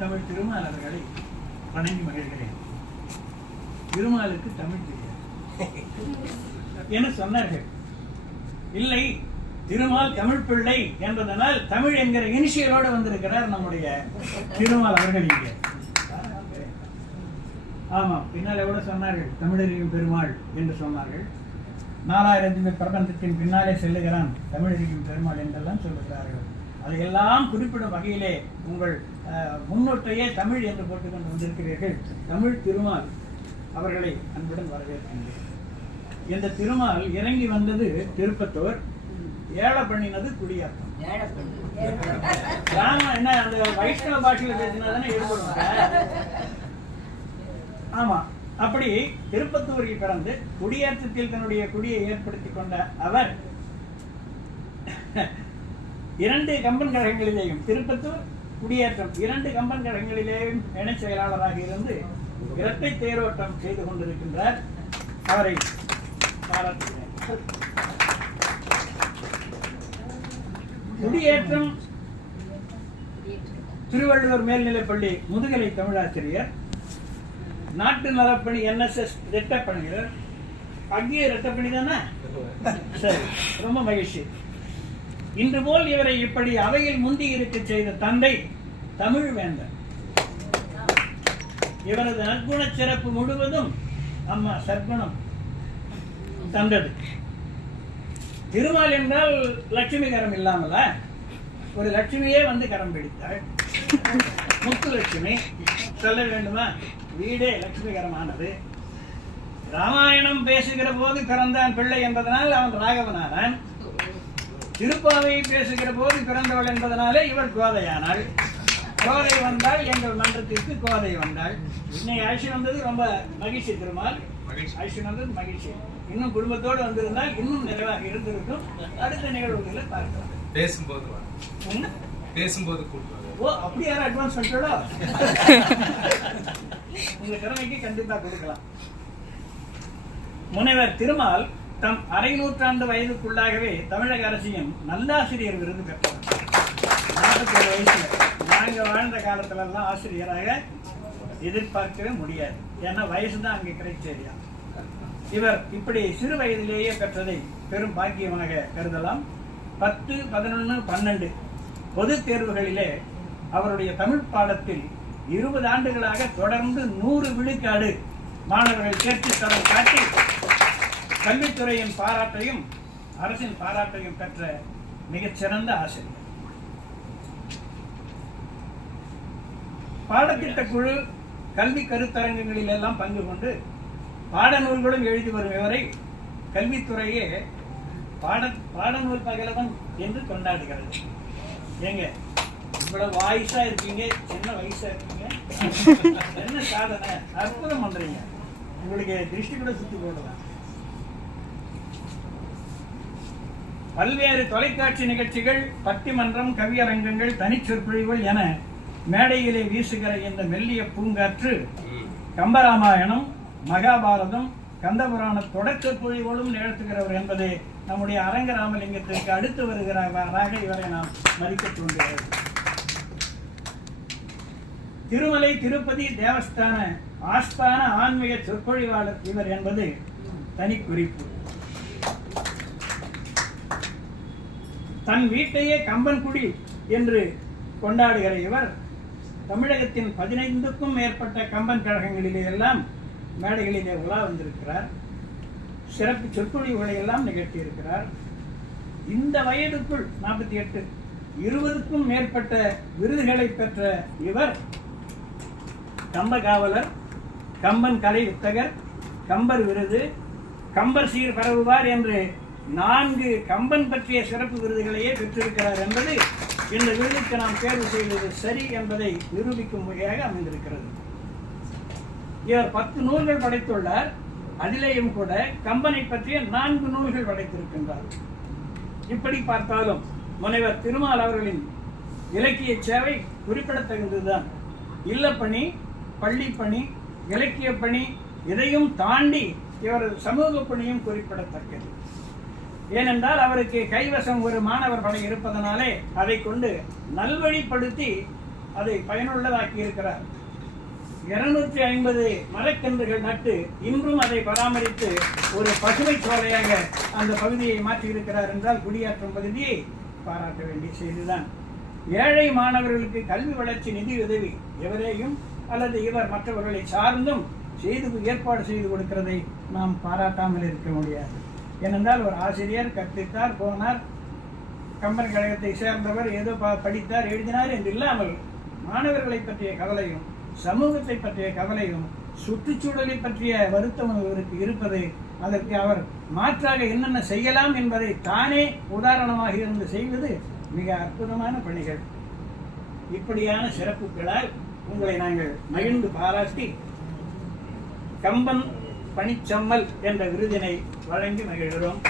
தமிழ் திருமால் அவர்களை வணங்கி மகிழ்கிறேன். திருமாலுக்கு தமிழ் தெரியாது என சொன்னார்கள். இல்லை, திருமால் தமிழ் பிள்ளை என்பதனால் தமிழ் என்கிற இனிஷியலோடு வந்திருக்கிறார் நம்முடைய திருமால் அவர்கள் இங்கே. ஆமாம், பின்னாலே கூட சொன்னார்கள் தமிழறியும் பெருமாள் என்று சொன்னார்கள். 4000 பிரபந்தத்தின் பின்னாலே செல்லுகிறான் தமிழறியும் பெருமாள் என்றெல்லாம் சொல்லுகிறார்கள். அதையெல்லாம் குறிப்பிடும் வகையிலே உங்கள் முன்னோட்டையே தமிழ் என்று போட்டுக்கொண்டு வந்திருக்கிறீர்கள். தமிழ் திருமால் அவர்களை அன்புடன் வரவேற்கின்றேன். இந்த திருமால் இறங்கி வந்தது திருப்பத்தூர், ஏழை பண்ணினது குடியாத்தம். என்ன அந்த வைஷ்ணவ பாஷையில் பேசினாதானே ஏற்படும். ஆமா, அப்படி திருப்பத்தூரில் பிறந்து குடியேற்றத்தில் தன்னுடைய குடியை ஏற்படுத்திக் கொண்ட அவர் 2 கம்பன் கழகங்களிலேயும், திருப்பத்தூர் குடியேற்றம் 2 கம்பன் கழகங்களிலேயும் இணை செயலாளராக இருந்து இரட்டை தேரோட்டம் செய்து கொண்டிருக்கின்றார். அவரை பாராட்டுகிறேன். குடியேற்றம் திருவள்ளுவர் மேல்நிலைப்பள்ளி முதுகலை தமிழாசிரியர், நாட்டு நலப்பணி NSS ரெட்டப்பணியர். அங்கேயே ரெட்டப்பணி தானே? சரி, ரொம்ப மகிழ்ச்சி. இன்று போல் இவரை இப்படி அவையில் முந்தி இருக்க செய்த தந்தை தமிழ் வேந்தர். இவரது நற்குண சிறப்பு முழுவதும் அம்மா சற்குணம் தந்தது. திருமால் என்றால் லட்சுமி கரம் இல்லாமல ஒரு லட்சுமியே வந்து கரம் பிடித்தாள். முத்து லட்சுமி சொல்ல வேண்டுமா? வீடே லட்சுமிகரமானது. ராமாயணம் பேசுகிற போது பிறந்தான் பிள்ளை என்பதனால் அவன் ராகவனானான். திருப்பாவை பேசுகிற போது பிறந்தவள் என்பதனாலே இவள் கோதையானாள். கோதை வந்தால் எங்கள் மன்றத்திற்கு கோதை வந்தாள். இன்னைக்கு ஆட்சி வந்தது ரொம்ப மகிழ்ச்சி. திருமால் ஆட்சி வந்தது மகிழ்ச்சி. இன்னும் குடும்பத்தோடு வந்திருந்தால் இன்னும் நிறைவாக இருந்திருக்கும். அடுத்த நிகழ்வுகளை பார்க்கலாம். பேசும்போது ஓ, அப்படி யாரும் அட்வான்ஸ் பண்ணிட்டோ? உங்க திறமைக்கு கண்டிப்பா கொடுக்கலாம். முனைவர் திருமால் தம் அரை நூற்றாண்டு வயதுக்குள்ளாகவே தமிழக அரசின் நல்லாசிரியர் விருது பெற்றவர். 47 வயசுல. நாங்க வாழ்ந்த காலத்துல எல்லாம் ஆசிரியராக எதிர்பார்க்கவே முடியாது. ஏன்னா வயசுதான் அங்கே கிரைட்டேரியா. இவர் இப்படி சிறு வயதிலேயே பெற்றதை பெரும் பாக்கியமாக கருதலாம். 10, 11, 12 பொது தேர்வுகளிலே அவருடைய தமிழ் பாடத்தில் 20 ஆண்டுகளாக தொடர்ந்து 100 விழுக்காடு மாணவர்கள் தேர்ச்சி தரம் காட்டி கல்வித்துறையின் பாராட்டையும் அரசின் பாராட்டையும் பெற்ற மிகச்சிறந்த ஆசிரியர். பாடத்திட்ட குழு கல்வி கருத்தரங்கங்களில் எல்லாம் பங்கு கொண்டு பாடநூல்களும் எழுதி வரும் இவரை கல்வித்துறையே பாடநூல் பகலவன் என்று கொண்டாடுகிறது. ஏங்க, இவ்வளவு வாய்ஸா இருக்கீங்க, சின்ன வயசா இருக்கீங்க, என்ன சாதனை, அற்புதம் பண்றீங்க. உங்களுக்கு திருஷ்டி கூட சுத்தி போடலாம். பல்வேறு தொலைக்காட்சி நிகழ்ச்சிகள், பட்டிமன்றம், கவியரங்கங்கள், தனிச்சொற்பொழிவுகள் என மேடையிலே வீசுகிற இந்த மெல்லிய பூங்காற்று கம்பராமாயணம், மகாபாரதம், கந்தபுராண தொடர்ச்சொற்பொழிவுகளும் நிகழ்த்துகிறவர் என்பது நம்முடைய அரங்கராமலிங்கத்திற்கு அடுத்து வருகிறவராக இவரை நாம் மதிக்க தோன்றுகிறது. திருமலை திருப்பதி தேவஸ்தான ஆஸ்தான ஆன்மீக சொற்பொழிவாளர் இவர் என்பது தனி குறிப்பு. தன் வீட்டையே கம்பன்குடி என்று கொண்டாடுகிற இவர் தமிழகத்தின் 15க்கும் மேற்பட்ட கம்பன் கழகங்களிலே எல்லாம் மேடைகளிலே உலா வந்திருக்கிறார். சிறப்பு சொற்பொழிவுகளை எல்லாம் நிகழ்த்தியிருக்கிறார். இந்த வயதுக்குள் 48 20க்கும் மேற்பட்ட விருதுகளை பெற்ற இவர் கம்ப காவலர், கம்பன் கலை வித்தகர், கம்பர் விருது, கம்பர் சீர் பரவுவார் என்று 4 கம்பன் பற்றிய சிறப்பு விருதுகளையே பெற்றிருக்கிறார் என்பது இந்த விருதுக்கு நாம் தேர்வு செய்வது சரி என்பதை நிரூபிக்கும் வகையாக அமைந்திருக்கிறது. இவர் 10 நூல்கள் படைத்துள்ளார். அதிலேயும் கூட கம்பனை பற்றிய 4 நூல்கள் படைத்திருக்கின்றார். இப்படி பார்த்தாலும் முனைவர் திருமால் அவர்களின் இலக்கிய சேவை குறிப்பிடத்தகுந்ததுதான். இல்லப்பணி, பள்ளிப்பணி, இலக்கிய பணி இதையும் தாண்டி இவரது சமூக பணியும் குறிப்பிடத்தக்கது. ஏனென்றால் அவருக்கு கைவசம் ஒரு மாணவர் படை இருப்பதனாலே அதை கொண்டு நல்வழிப்படுத்தி அதை பயனுள்ளதாக்கி இருக்கிறார். 250 மரக்கன்றுகள் நட்டு இன்றும் அதை பராமரித்து ஒரு பசுமை சோலையாக அந்த பகுதியை மாற்றி இருக்கிறார் என்றால் குடியாற்றம் பகுதியை பாராட்ட வேண்டிய செய்திதான். ஏழை மாணவர்களுக்கு கல்வி வளர்ச்சி நிதி உதவி எவரையும் அல்லது இவர் மற்றவர்களை சார்ந்தும் ஏற்பாடு செய்து கொடுக்கிறதை நாம் பாராட்டாமல் இருக்க முடியாது. ஏனென்றால் ஒரு ஆசிரியர் கற்பித்தார், போனார், கம்பன் கழகத்தை சேர்ந்தவர், ஏதோ படித்தார், எழுதினார் என்று இல்லாமல் மாணவர்களை பற்றிய கவலையும் சமூகத்தை பற்றிய கவலையும் சுற்றுச்சூழலை பற்றிய வருத்தம் அவருக்கு இருப்பது, அதற்கு அவர் மாற்றாக என்னென்ன செய்யலாம் என்பதை தானே உதாரணமாக இருந்து செய்வது மிக அற்புதமான பணிகள். இப்படியான சிறப்புகளால் உங்களை நாங்கள் மகிழ்ந்து பாராட்டி கம்பன் பணிச்சம்மல் என்ற விருதினை வழங்கி மகிழ்கிறோம்.